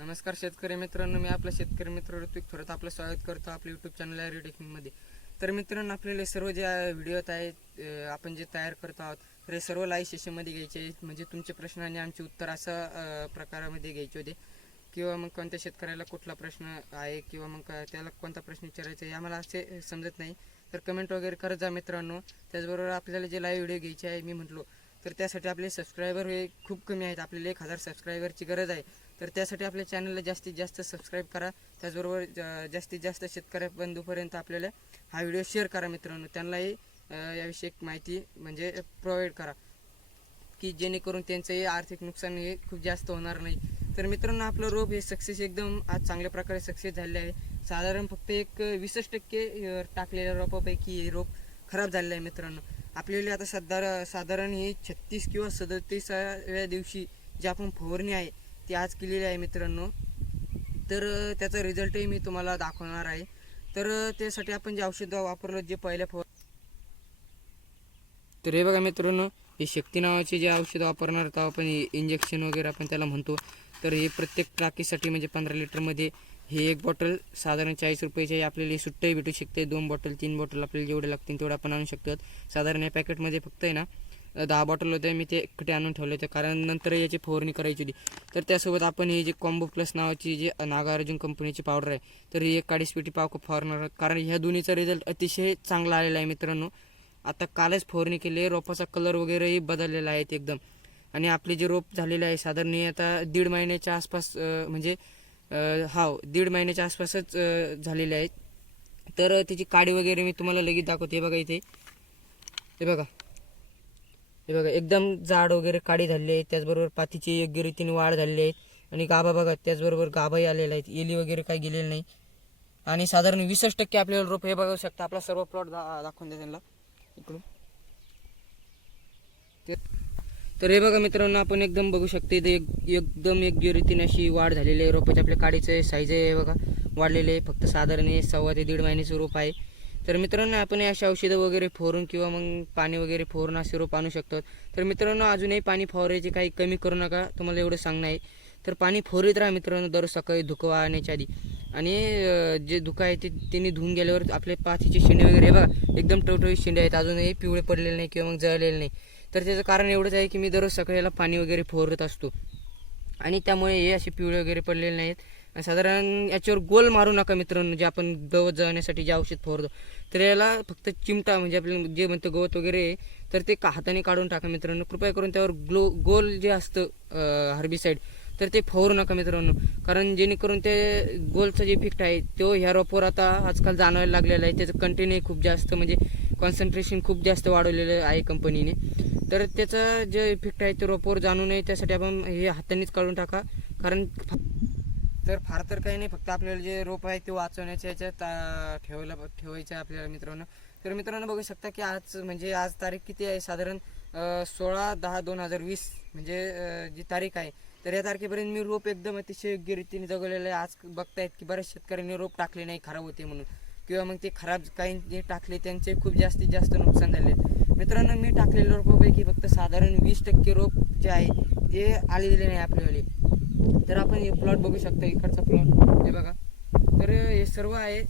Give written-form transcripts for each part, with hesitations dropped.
नमस्कार शेतकरी मित्रांनो, मी आपला शेतकरी मित्र ऋत्विक थोरात आपलं स्वागत करतो आपल्या यूट्यूब चॅनल ॲग्रोटेक्निकमध्ये. तर मित्रांनो, आपल्याला सर्व जे व्हिडिओत आहेत आपण जे तयार करतो आहोत तर हे सर्व लाईव्ह सेशनमध्ये घ्यायचे आहेत. म्हणजे तुमचे प्रश्न आणि आमचे उत्तर असं प्रकारामध्ये घ्यायचे होते, किंवा मग कोणत्या शेतकऱ्याला कुठला प्रश्न आहे किंवा मग त्याला कोणता प्रश्न विचारायचा आहे आम्हाला असे समजत नाही, तर कमेंट वगैरे करत जा मित्रांनो. त्याचबरोबर आपल्याला जे लाईव्ह व्हिडिओ घ्यायचे आहे मी म्हटलो, तर त्यासाठी आपले सबस्क्रायबर हे खूप कमी आहेत. आपल्याला 1000 सबस्क्रायबरची गरज आहे. तर त्यासाठी आपल्या चॅनलला जास्तीत जास्त सबस्क्राईब करा. त्याचबरोबर जास्तीत जास्त शेतकरी बंधूपर्यंत आपल्याला हा व्हिडिओ शेअर करा मित्रांनो. त्यांनाही याविषयी एक माहिती म्हणजे प्रोव्हाइड करा, की जेणेकरून त्यांचंही आर्थिक नुकसान हे खूप जास्त होणार नाही. तर मित्रांनो, आपलं रोप हे सक्सेस एकदम आज चांगल्या प्रकारे सक्सेस झाले आहे. साधारण फक्त एक 20% टाकलेल्या रोपापैकी हे रोप खराब झालेलं आहे मित्रांनो. आपल्याला आता साधारण ही 36 किंवा 37व्या दिवशी जी आपण फवारणी आहे ती आज केलेली आहे मित्रांनो. तर त्याचा रिझल्टही मी तुम्हाला दाखवणार आहे. तर त्यासाठी आपण जे औषध वापरलं जे पहिल्या तर हे बघा मित्रांनो, हे शक्ती नावाचे जे औषध वापरणार आहोत आपण, इंजेक्शन वगैरे आपण त्याला म्हणतो. तर हे प्रत्येक टाकीसाठी म्हणजे 15 लिटरमध्ये हे एक बॉटल साधारण 40 रुपयाची आपल्याला सुट्टही भेटू शकते. 2 बॉटल 3 बॉटल आपल्याला जेवढे लागतील तेवढं आपण आणू शकतो. साधारण या पॅकेटमध्ये फक्त आहे ना 10 बॉटल होते. मी ते एकटे आणून ठेवले होते कारण नंतर याची फवारणी करायची होती. तर त्यासोबत आपण ही जी कॉम्बो प्लस नावाची जी नागार्जुन कंपनीची पावडर आहे, तर ही एक 40 पेटी पाव फवारणार आहोत. कारण ह्या दोन्हीचा रिझल्ट अतिशय चांगला आलेला आहे मित्रांनो. आता कालच फवारणी केली आहे. रोपाचा कलर वगैरेही बदललेला आहे एकदम. आणि आपले जे रोप झालेले आहे साधारण आता 1.5 महिन्याच्या आसपास म्हणजे 1.5 महिन्याच्या आसपासच झालेले आहेत. तर त्याची काडी वगैरे मी तुम्हाला लगेच दाखवते. हे बघा इथे, हे बघा एकदम जाड वगैरे काडी झालेली आहे. त्याचबरोबर पातीची योग्य रीतीने वाढ झालेली आहे. आणि गाभा बघा, त्याचबरोबर गाभाही आलेला आहे. एली वगैरे काही गेलेली नाही. आणि साधारण 20% आपल्याला रोप हे बघू शकता. आपला सर्व प्लॉट दाखवून द्या त्यांना इकडून. तर हे बघा मित्रांनो, आपण एकदम बघू शकतो इथे एकदम योग्य रीतीने अशी वाढ झालेली आहे. रोपाची आपल्या काडीचं साईज आहे बघा वाढलेले आहे. फक्त साधारण 1.25 ते 1.5 महिन्याचं रोप आहे. तर मित्रांनो, आपण अशी औषधं वगैरे फोरून किंवा मग पाणी वगैरे फोरून असे रोप आणू शकतो. तर मित्रांनो, अजूनही पाणी फवारायचे काही कमी करू नका, तुम्हाला एवढं सांगणं आहे. तर पाणी फोरीत राहा मित्रांनो दररोज सकाळी धुकं वाहण्याच्या आधी. आणि जे धुकं आहे ते त्यांनी धुवून गेल्यावर आपले पाथीचे शेंडे वगैरे बघा एकदम टवटवीत शेंडे आहेत, अजूनही पिवळे पडलेले नाही किंवा मग जळलेले नाही. तर त्याचं कारण एवढंच आहे की मी दररोज सकाळी याला पाणी वगैरे फवारत असतो आणि त्यामुळे हे असे पिवळे वगैरे पडलेले नाहीत. साधारण याच्यावर गोल मारू नका मित्रांनो. जे आपण गवत जळण्यासाठी जे औषध फवारतो तर याला फक्त चिमटा म्हणजे आपलं जे म्हणतं गवत वगैरे तर ते हाताने काढून टाका मित्रांनो. कृपया करून त्यावर गोल जे असतं हर्बिसाईड तर ते फवारू नका मित्रांनो. कारण जेणेकरून ते गोलचा जे इफेक्ट आहे तो ह्या रोपावर आता आजकाल जाणवायला लागलेला आहे. त्याचं कंटेन खूप जास्त म्हणजे कॉन्सन्ट्रेशन खूप जास्त वाढवलेलं आहे कंपनीने. तर त्याचा जे इफेक्ट आहे ते रोपावर जाणू नये त्यासाठी आपण हे हातानेच काढून टाका. कारण तर फार तर काही नाही, फक्त आपल्याला जे रोप आहे ते वाचवण्याच्या याच्यात ठेवायचं आहे आपल्याला मित्रांनो. तर मित्रांनो बघू शकता की आज तारीख किती आहे, साधारण 16/10/2020 म्हणजे जी तारीख आहे. तर या तारखेपर्यंत मी रोप एकदम अतिशय योग्य रीतीने जगवलेलं आहे. आज बघतायत की बऱ्याच शेतकऱ्यांनी रोप टाकले नाही खराब होते म्हणून, किंवा मग ते खराब काही जे टाकले त्यांचे खूप जास्तीत जास्त नुकसान झाले. मित्रांनो, मी टाकलेल्या रोपापैकी फक्त साधारण 20% रोप जे आहे ते आलेले नाही आपल्यावाले. तर आपण हे प्लॉट बघू शकता, इकडचा प्लॉट हे बघा. तर हे सर्व आहे.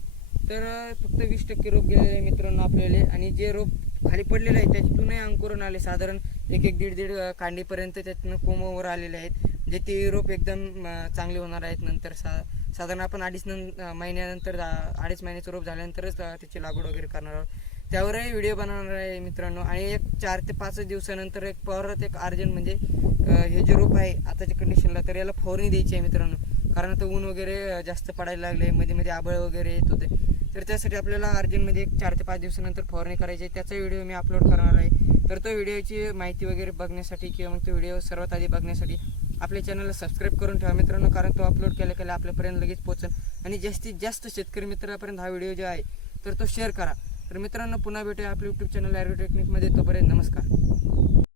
तर फक्त 20% रोप गेलेले आहे मित्रांनो आपल्याला. आणि जे रोप खाली पडलेलं आहे त्याच्यातूनही अंकुरण आले. साधारण 1-1.5 कांडीपर्यंत त्यातून कोमावर आलेले आहेत. म्हणजे ते रोप एकदम चांगले होणार आहेत. नंतर साधारण आपण 2.5 महिन्यानंतर 2.5 महिन्याचं रोप झाल्यानंतरच त्याची लागवड वगैरे करणार आहोत. त्यावरही व्हिडिओ बनवणार आहे मित्रांनो. आणि एक 4 ते 5 दिवसानंतर एक परत एक अर्जंट म्हणजे हे जे रोप आहे आताच्या कंडिशनला तर याला फवारणी द्यायची आहे मित्रांनो. कारण आता ऊन वगैरे जास्त पडायला लागले, मध्ये मध्ये आबळ वगैरे येत होते. तर त्यासाठी आपल्याला अर्जंटमध्ये 4 ते 5 दिवसानंतर फवारणी करायची आहे. त्याचा व्हिडिओ मी अपलोड करणार आहे. तर तो व्हिडिओची माहिती वगैरे बघण्यासाठी किंवा मग तो व्हिडिओ सर्वात आधी बघण्यासाठी आपल्या चॅनलला सबस्क्राईब करून ठेवा मित्रांनो. कारण तो अपलोड केल्या आपल्यापर्यंत लगेच पोहोचेल आणि जास्तीत जास्त शेतकरी मित्रापर्यंत हा व्हिडिओ जो आहे तर तो शेअर करा. तर मित्रांनो, पुन्हा भेटूया आपल्या यूट्यूब चॅनल ॲग्रोटेक्निकमध्ये. तोपर्यंत नमस्कार.